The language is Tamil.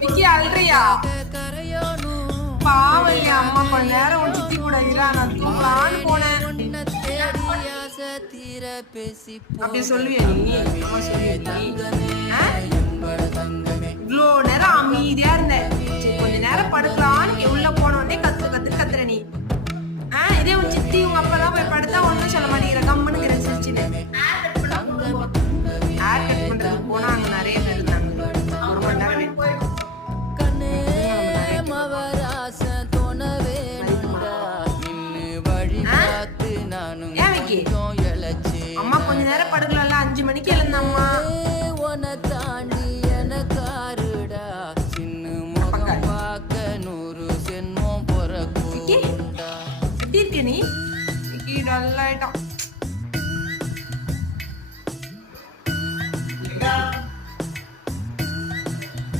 விக்கி அல்றியா பாவம் அம்மா கொஞ்ச நேரம் உன் சித்தி கூட இரா நான் தூங்கலான்னு போனேன். அப்படி சொல்லுவியா நீ? அம்மா சொல்லுவியா நீ? இவ்வளோ நேரம்